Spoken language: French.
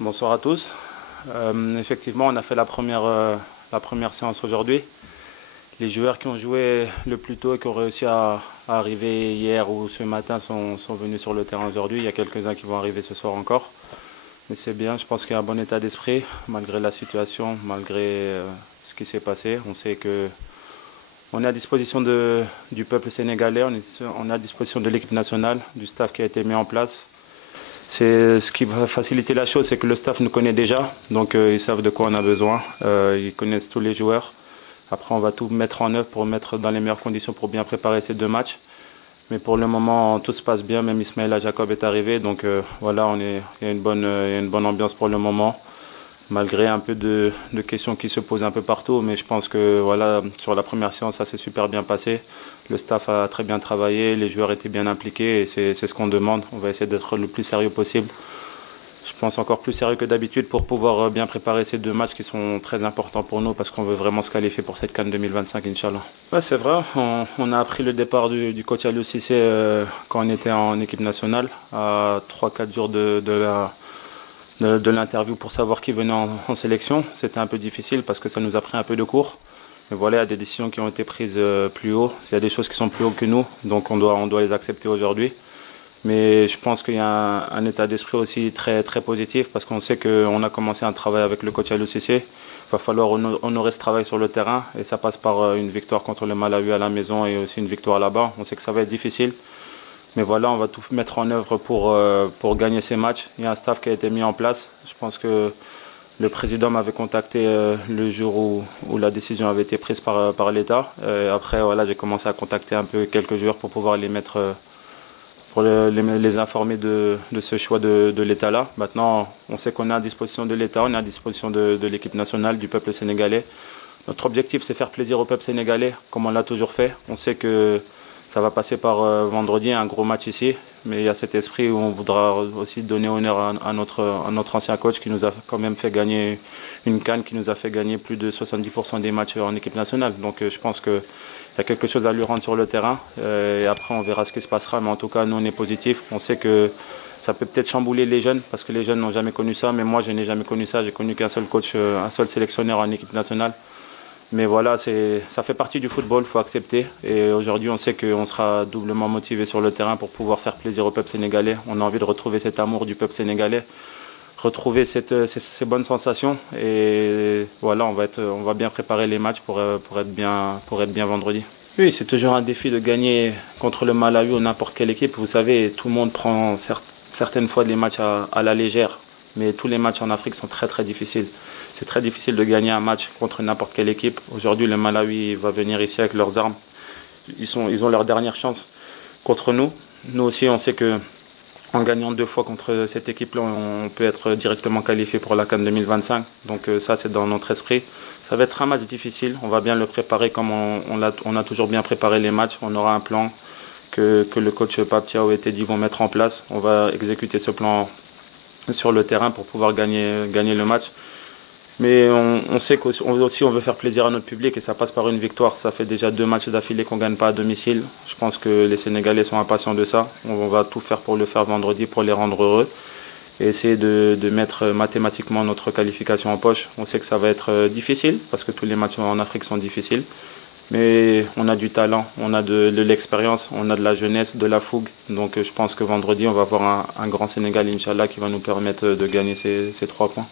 Bonsoir à tous. Effectivement, on a fait la première séance aujourd'hui. Les joueurs qui ont joué le plus tôt et qui ont réussi à arriver hier ou ce matin sont venus sur le terrain aujourd'hui. Il y a quelques-uns qui vont arriver ce soir encore. Mais c'est bien, je pense qu'il y a un bon état d'esprit, malgré la situation, malgré ce qui s'est passé. On sait qu'on est à disposition du peuple sénégalais, on est à disposition de l'équipe nationale, du staff qui a été mis en place. Ce qui va faciliter la chose, c'est que le staff nous connaît déjà, donc ils savent de quoi on a besoin, ils connaissent tous les joueurs. Après, on va tout mettre en œuvre pour mettre dans les meilleures conditions pour bien préparer ces deux matchs. Mais pour le moment, tout se passe bien, même Ismaïla Jacob est arrivé, donc voilà, il y a une bonne ambiance pour le moment, malgré un peu de questions qui se posent un peu partout. Mais je pense que voilà, sur la première séance, ça s'est super bien passé. Le staff a très bien travaillé, les joueurs étaient bien impliqués et c'est ce qu'on demande. On va essayer d'être le plus sérieux possible. Je pense encore plus sérieux que d'habitude pour pouvoir bien préparer ces deux matchs qui sont très importants pour nous parce qu'on veut vraiment se qualifier pour cette CAN 2025, Inch'Allah. Ouais, c'est vrai, on a appris le départ du coach Aliou Cissé quand on était en équipe nationale, à 3-4 jours de l'interview pour savoir qui venait en sélection. C'était un peu difficile parce que ça nous a pris un peu de cours. Mais voilà, il y a des décisions qui ont été prises plus haut. Il y a des choses qui sont plus haut que nous, donc on doit les accepter aujourd'hui. Mais je pense qu'il y a un état d'esprit aussi très positif parce qu'on sait qu'on a commencé un travail avec le coach Aliou Cissé. Il va falloir honorer ce travail sur le terrain et ça passe par une victoire contre le Malawi à la maison et aussi une victoire là-bas. On sait que ça va être difficile. Mais voilà, on va tout mettre en œuvre pour gagner ces matchs. Il y a un staff qui a été mis en place. Je pense que le président m'avait contacté le jour où la décision avait été prise par l'État. Après, voilà, j'ai commencé à contacter un peu quelques joueurs pour pouvoir les mettre, pour les informer de ce choix de l'État-là. Maintenant, on sait qu'on est à disposition de l'État, on est à disposition de l'équipe nationale, du peuple sénégalais. Notre objectif, c'est faire plaisir au peuple sénégalais, comme on l'a toujours fait. On sait que ça va passer par vendredi, un gros match ici. Mais il y a cet esprit où on voudra aussi donner honneur à notre ancien coach qui nous a quand même fait gagner une CAN, qui nous a fait gagner plus de 70% des matchs en équipe nationale. Donc je pense qu'il y a quelque chose à lui rendre sur le terrain. Et après, on verra ce qui se passera. Mais en tout cas, nous, on est positifs. On sait que ça peut peut-être chambouler les jeunes parce que les jeunes n'ont jamais connu ça. Mais moi, je n'ai jamais connu ça. J'ai connu qu'un seul coach, un seul sélectionneur en équipe nationale. Mais voilà, ça fait partie du football, il faut accepter. Et aujourd'hui, on sait qu'on sera doublement motivé sur le terrain pour pouvoir faire plaisir au peuple sénégalais. On a envie de retrouver cet amour du peuple sénégalais, retrouver ces bonnes sensations. Et voilà, on va bien préparer les matchs pour être bien vendredi. Oui, c'est toujours un défi de gagner contre le Malawi ou n'importe quelle équipe. Vous savez, tout le monde prend certaines fois les matchs à la légère. Mais tous les matchs en Afrique sont très difficiles. C'est très difficile de gagner un match contre n'importe quelle équipe. Aujourd'hui, le Malawi va venir ici avec leurs armes. Ils ont leur dernière chance contre nous. Nous aussi, on sait qu'en gagnant 2 fois contre cette équipe-là, on peut être directement qualifié pour la CAN 2025. Donc ça, c'est dans notre esprit. Ça va être un match difficile. On va bien le préparer comme on a toujours bien préparé les matchs. On aura un plan que le coach Pape Thiaw et Teddy vont mettre en place. On va exécuter ce plan sur le terrain pour pouvoir gagner le match. Mais on sait qu'aussi on veut faire plaisir à notre public et ça passe par une victoire. Ça fait déjà 2 matchs d'affilée qu'on ne gagne pas à domicile. Je pense que les Sénégalais sont impatients de ça. On va tout faire pour le faire vendredi pour les rendre heureux et essayer de mettre mathématiquement notre qualification en poche. On sait que ça va être difficile parce que tous les matchs en Afrique sont difficiles. Mais on a du talent, on a de l'expérience, on a de la jeunesse, de la fougue. Donc je pense que vendredi, on va avoir un grand Sénégal, Inch'Allah, qui va nous permettre de gagner ces 3 points.